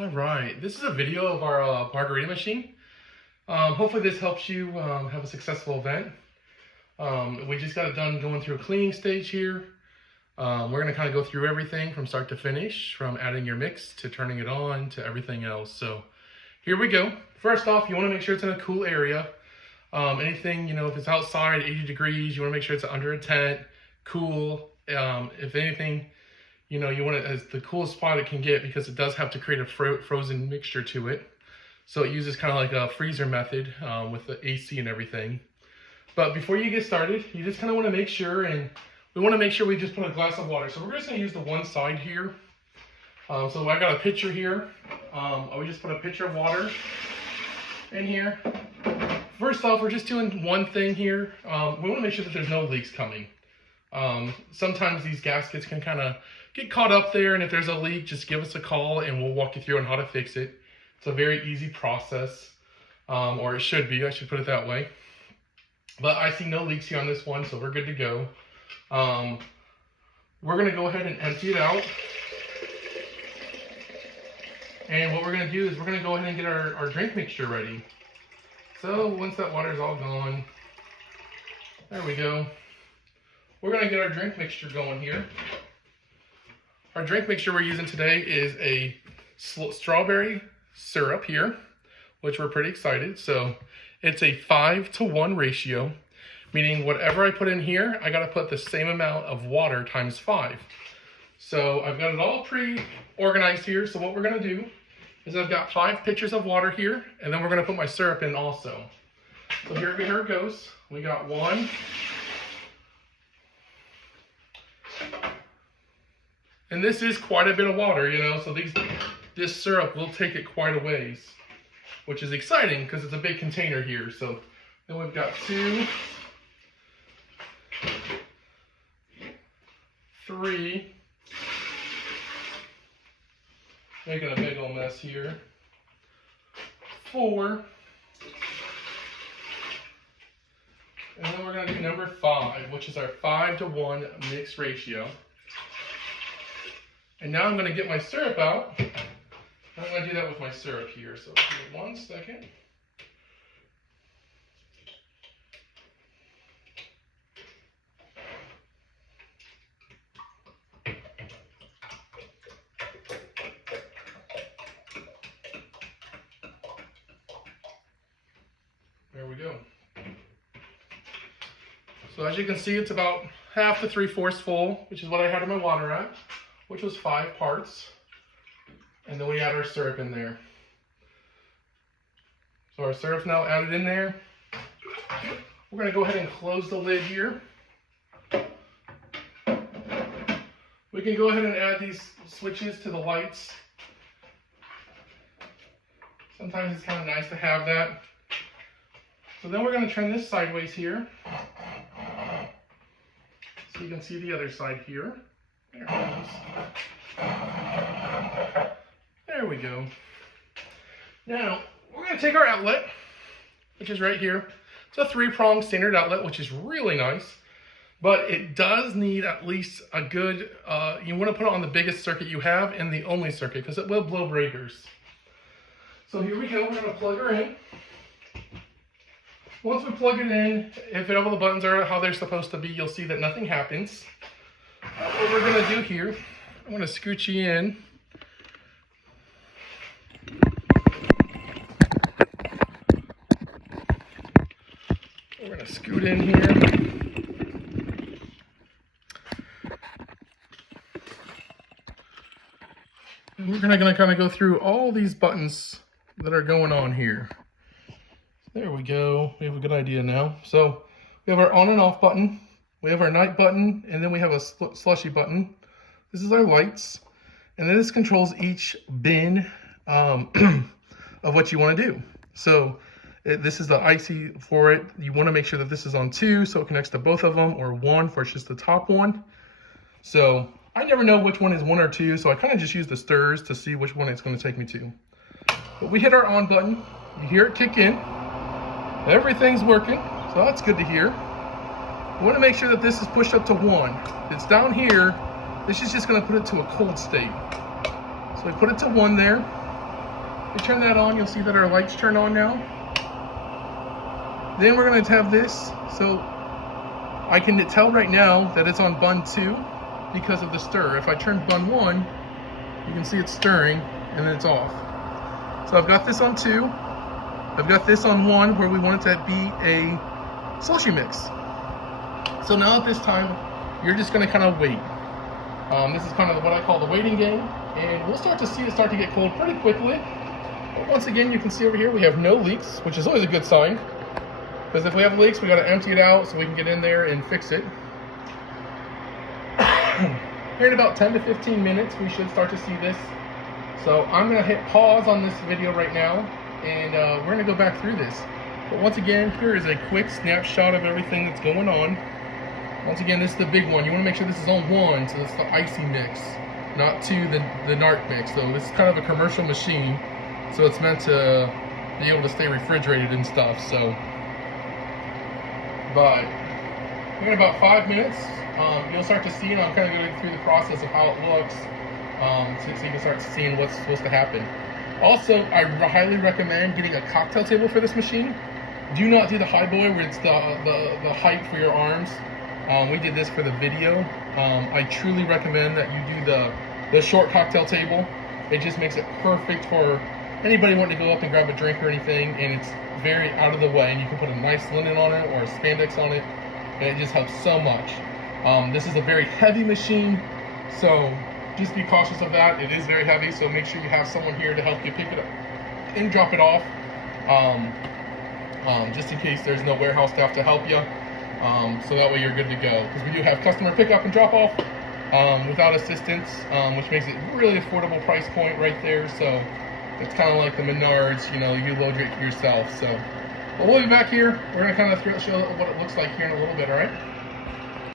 All right, this is a video of our margarita machine. Hopefully this helps you have a successful event. We just got it done going through a cleaning stage here. We're gonna kind of go through everything from start to finish, from adding your mix to turning it on to everything else. So here we go. First off, you wanna make sure it's in a cool area. Anything, if it's outside 80 degrees, you wanna make sure it's under a tent, cool. If anything, you want it as the coolest spot it can get, because it does have to create a frozen mixture to it. So it uses kind of like a freezer method with the AC and everything. But before you get started, you just kind of want to make sure, and we want to make sure we just put a glass of water. So we're just going to use the one side here. So I got a pitcher here. We just put a pitcher of water in here. First off, we're just doing one thing here. We want to make sure that there's no leaks coming. Sometimes these gaskets can kind of get caught up there, and if there's a leak, just give us a call and we'll walk you through on how to fix it. It's a very easy process, or it should be, I should put it that way. But I see no leaks here on this one, so we're good to go. We're gonna go ahead and empty it out. And what we're gonna do is we're gonna go ahead and get our drink mixture ready. So once that water's all gone, there we go. We're gonna get our drink mixture going here. Our drink mixture we're using today is a strawberry syrup here, which we're pretty excited. So it's a 5-to-1 ratio, meaning whatever I put in here, I gotta put the same amount of water times 5. So I've got it all pre-organized here. So what we're gonna do is I've got 5 pitchers of water here, and then we're gonna put my syrup in also. So here it goes. We got 1. And this is quite a bit of water, so this syrup will take it quite a ways, which is exciting because it's a big container here. So then we've got 2, 3, making a big old mess here, 4, and then we're going to do number 5, which is our 5-to-1 mix ratio. And now I'm going to get my syrup out. I'm going to do that with my syrup here. So give me 1 second. There we go. So as you can see, it's about half to 3/4 full, which is what I had in my water at, which was 5 parts. And then we add our syrup in there. So our syrup's now added in there. We're gonna go ahead and close the lid here. We can go ahead and add these switches to the lights. Sometimes it's kind of nice to have that. So then we're gonna turn this sideways here, so you can see the other side here. There it goes. There we go. Now, we're going to take our outlet, which is right here. It's a 3-pronged standard outlet, which is really nice. But it does need at least a good, you want to put it on the biggest circuit you have and the only circuit, because it will blow breakers. So here we go. We're going to plug her in. Once we plug it in, if all the buttons are how they're supposed to be, you'll see that nothing happens. What we're going to do here, I'm going to scooch you in. We're going to scoot in here. And we're going to kind of go through all these buttons that are going on here. There we go. We have a good idea now. So we have our on and off button. We have our night button, and then we have a Slushee button. This is our lights. And then this controls each bin of what you want to do. So this is the IC for it. You want to make sure that this is on 2, so it connects to both of them, or 1 for just the top one. So I never know which one is 1 or 2, so I kind of just use the stirs to see which one it's going to take me to. But we hit our on button. You hear it kick in. Everything's working, so that's good to hear. We want to make sure that this is pushed up to 1. If it's down here, this is just going to put it to a cold state. So we put it to 1 there. We turn that on, you'll see that our lights turn on now. Then we're going to have this, so I can tell right now that it's on bun 2 because of the stir. If I turn bun 1, you can see it's stirring and then it's off. So I've got this on 2. I've got this on 1 where we want it to be a slushie mix. So now at this time, you're just going to kind of wait. This is kind of what I call the waiting game, and we'll start to see it start to get cold pretty quickly. But once again, you can see over here we have no leaks, which is always a good sign. Because if we have leaks, we got to empty it out so we can get in there and fix it. Here in about 10 to 15 minutes, we should start to see this. So I'm going to hit pause on this video right now, and we're going to go back through this. But once again, here is a quick snapshot of everything that's going on. Once again, this is the big one. You want to make sure this is on 1, so it's the icy mix, not 2, the NARC mix. So this is kind of a commercial machine, so it's meant to be able to stay refrigerated and stuff. So, but in about 5 minutes, you'll start to see, and I'm kind of going through the process of how it looks, so you can start seeing what's supposed to happen. Also, I highly recommend getting a cocktail table for this machine. Do not do the high boy where it's the height for your arms. We did this for the video. I truly recommend that you do the short cocktail table. It just makes it perfect for anybody wanting to go up and grab a drink or anything, and it's very out of the way, and you can put a nice linen on it or a spandex on it, and it just helps so much. This is a very heavy machine, so just be cautious of that. It is very heavy, so make sure you have someone here to help you pick it up and drop it off, just in case there's no warehouse staff to help you. So that way you're good to go. Because we do have customer pickup and drop off without assistance, which makes it really affordable price point right there. So it's kind of like the Menards, you know, you load it yourself. So, but we'll be back here. We're gonna kind of show what it looks like here in a little bit. All right.